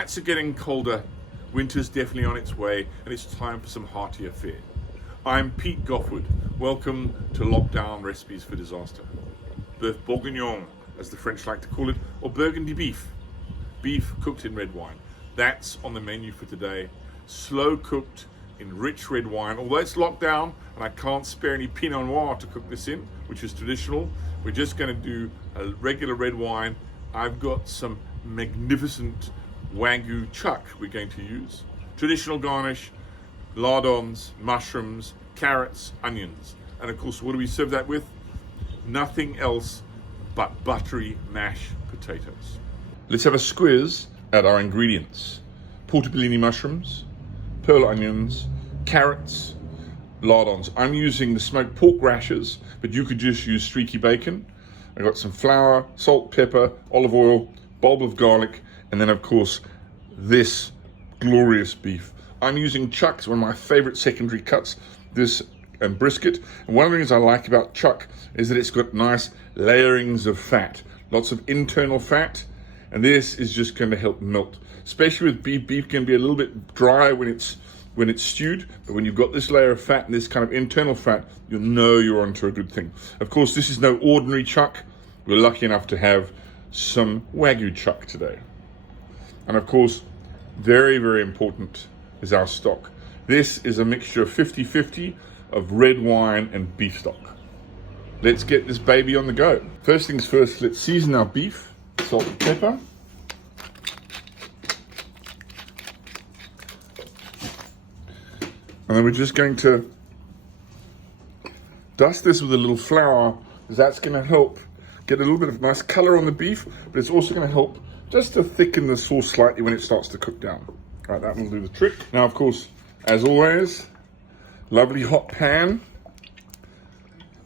nights are getting colder, winter's definitely on its way, and it's time for some heartier fare. I'm Pete Goffe-Wood. Welcome to Lockdown Recipes for Disaster. Boeuf Bourguignon, as the French like to call it, or Burgundy beef. Beef cooked in red wine. That's on the menu for today. Slow cooked in rich red wine. Although it's locked down and I can't spare any Pinot Noir to cook this in, which is traditional, we're just going to do a regular red wine. I've got some magnificent Wagyu chuck we're going to use. Traditional garnish, lardons, mushrooms, carrots, onions. And of course, what do we serve that with? Nothing else but buttery mashed potatoes. Let's have a squiz at our ingredients. Portobellini mushrooms, pearl onions, carrots, lardons. I'm using the smoked pork rashers, but you could just use streaky bacon. I got some flour, salt, pepper, olive oil, bulb of garlic, and then of course this glorious beef. I'm using chucks, one of my favorite secondary cuts, this and brisket. And one of the things I like about chuck is that it's got nice layerings of fat, lots of internal fat, and this is just going to help melt. Especially with beef, beef can be a little bit dry when it's stewed, but when you've got this layer of fat and this kind of internal fat, you'll know you're onto a good thing. Of course, this is no ordinary chuck. We're lucky enough to have some Wagyu chuck today. And of course, very, very important is our stock. This is a mixture of 50-50 of red wine and beef stock. Let's get this baby on the go. First things first, let's season our beef, salt and pepper. And then we're just going to dust this with a little flour, because that's going to help get a little bit of nice color on the beef, but it's also going to help just to thicken the sauce slightly when it starts to cook down. Right, that will do the trick. Now, of course, as always, lovely hot pan.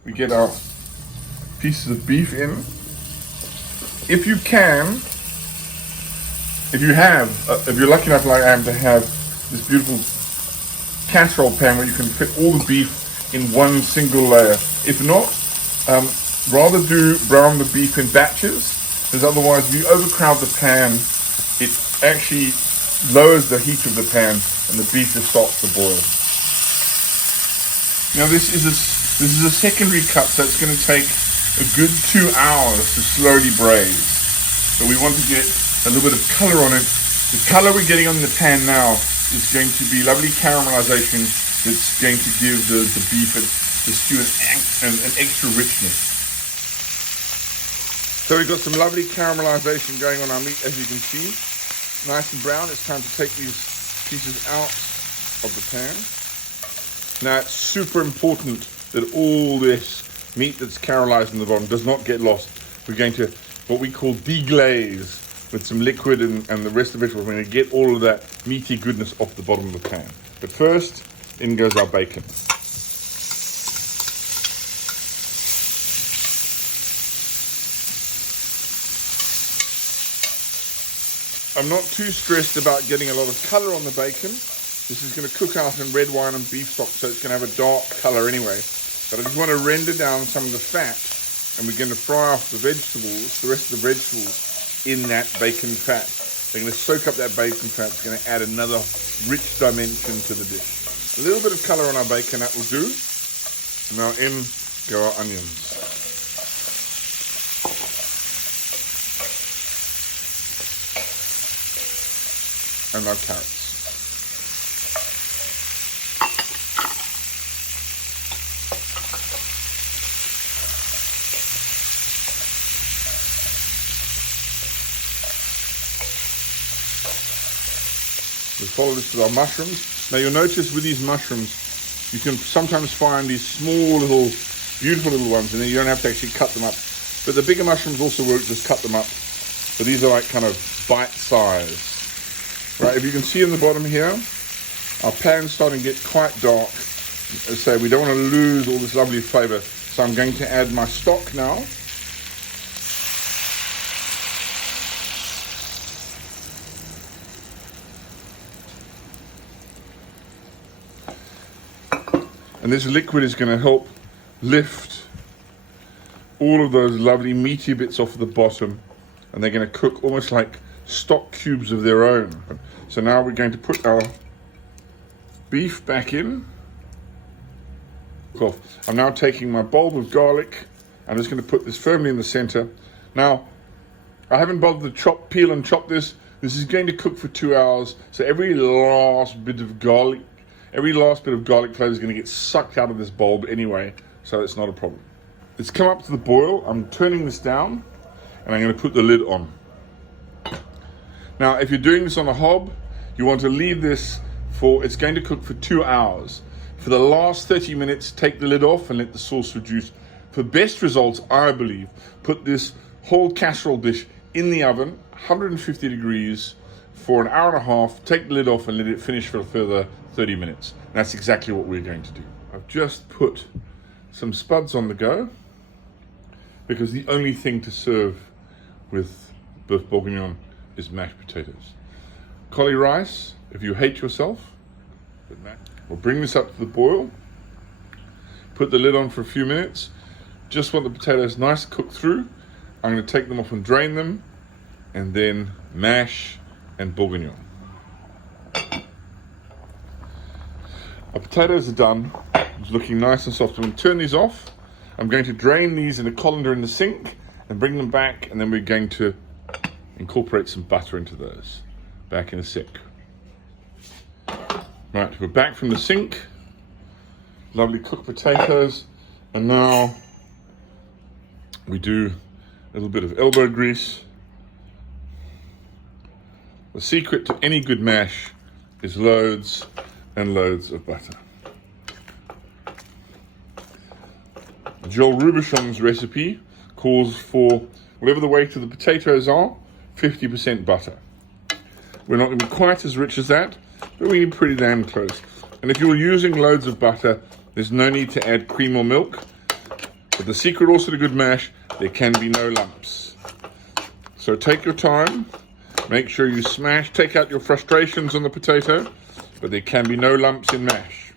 We get our pieces of beef in. If you can, if you're lucky enough like I am to have this beautiful casserole pan where you can fit all the beef in one single layer. If not, rather do brown the beef in batches, because otherwise if you overcrowd the pan, it actually lowers the heat of the pan and the beef just starts to boil. Now this is a secondary cut, so it's going to take a good 2 hours to slowly braise. But we want to get a little bit of color on it. The color we're getting on the pan now is going to be lovely caramelization that's going to give the beef, the stew, an extra richness. So we've got some lovely caramelization going on our meat, as you can see. Nice and brown. It's time to take these pieces out of the pan. Now it's super important that all this meat that's caramelized in the bottom does not get lost. We're going to what we call deglaze with some liquid and the rest of the vegetables. We're going to get all of that meaty goodness off the bottom of the pan. But first, in goes our bacon. I'm not too stressed about getting a lot of color on the bacon. This is going to cook out in red wine and beef stock, so it's going to have a dark color anyway. But I just want to render down some of the fat, and we're going to fry off the vegetables, the rest of the vegetables, in that bacon fat. They're going to soak up that bacon fat. It's going to add another rich dimension to the dish. A little bit of color on our bacon, that will do. Now in go our onions. And our carrots. We follow this with our mushrooms. Now you'll notice with these mushrooms, you can sometimes find these small little, beautiful little ones, and then you don't have to actually cut them up. But the bigger mushrooms also work, just cut them up. But these are like kind of bite size. Right, if you can see in the bottom here, our pan's starting to get quite dark. As I say, we don't want to lose all this lovely flavor. So I'm going to add my stock now. And this liquid is going to help lift all of those lovely meaty bits off the bottom, and they're going to cook almost like stock cubes of their own. So now we're going to put our beef back in. Cool. I'm now taking my bulb of garlic. I'm just going to put this firmly in the center. Now, I haven't bothered to peel and chop this. This is going to cook for 2 hours. So every last bit of garlic flavor is going to get sucked out of this bulb anyway. So it's not a problem. It's come up to the boil. I'm turning this down and I'm going to put the lid on. Now, if you're doing this on a hob, you want to leave this it's going to cook for 2 hours. For the last 30 minutes, take the lid off and let the sauce reduce. For best results, I believe, put this whole casserole dish in the oven, 150 degrees, for an hour and a half, take the lid off and let it finish for a further 30 minutes. And that's exactly what we're going to do. I've just put some spuds on the go, because the only thing to serve with Boeuf Bourguignon is mashed potatoes. Cauli rice, if you hate yourself, we'll bring this up to the boil, put the lid on for a few minutes. Just want the potatoes nice cooked through. I'm going to take them off and drain them, and then mash and bourguignon. Our potatoes are done. It's looking nice and soft. I'm going to turn these off. I'm going to drain these in a colander in the sink and bring them back, and then we're going to incorporate some butter into those. Back in a sec. Right, we're back from the sink. Lovely cooked potatoes. And now we do a little bit of elbow grease. The secret to any good mash is loads and loads of butter. Joel Robuchon's recipe calls for, whatever the weight of the potatoes are, 50% butter. We're not going to be quite as rich as that, but we're pretty damn close. And if you're using loads of butter, there's no need to add cream or milk. But the secret also to good mash, there can be no lumps. So take your time, make sure you smash, take out your frustrations on the potato, but there can be no lumps in mash.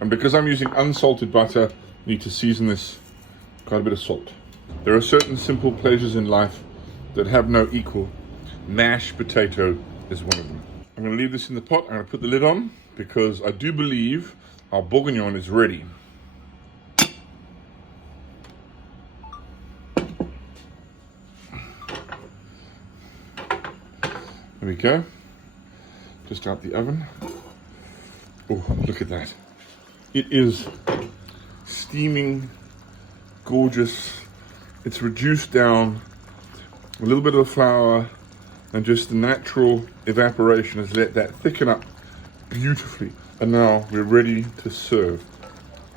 And because I'm using unsalted butter, you need to season this quite a bit of salt. There are certain simple pleasures in life that have no equal. Mashed potato is one of them. I'm going to leave this in the pot. I'm going to put the lid on because I do believe our bourguignon is ready. There we go. Just out the oven. Oh, look at that. It is steaming, gorgeous. It's reduced down. A little bit of the flour and just the natural evaporation has let that thicken up beautifully. And now we're ready to serve.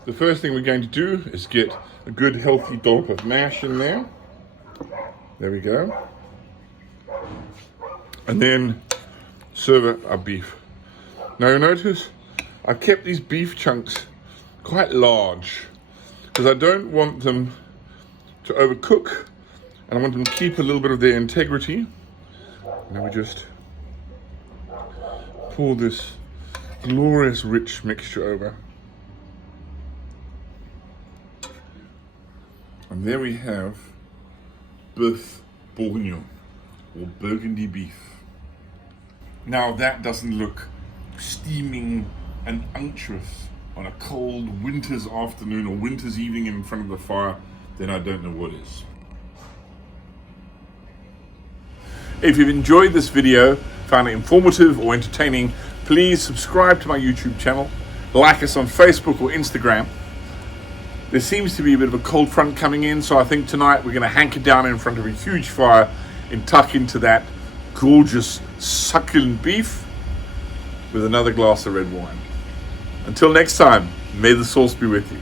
The first thing we're going to do is get a good healthy dollop of mash in there. There we go. And then serve our beef. Now you'll notice I've kept these beef chunks quite large because I don't want them to overcook and I want them to keep a little bit of their integrity. Now we just pour this glorious rich mixture over. And there we have Boeuf Bourguignon, or Burgundy beef. Now that doesn't look steaming and unctuous on a cold winter's afternoon or winter's evening in front of the fire, then I don't know what is. If you've enjoyed this video, found it informative or entertaining, please subscribe to my YouTube channel, like us on Facebook or Instagram. There seems to be a bit of a cold front coming in, so I think tonight we're going to hanker down in front of a huge fire and tuck into that gorgeous succulent beef with another glass of red wine. Until next time, may the sauce be with you.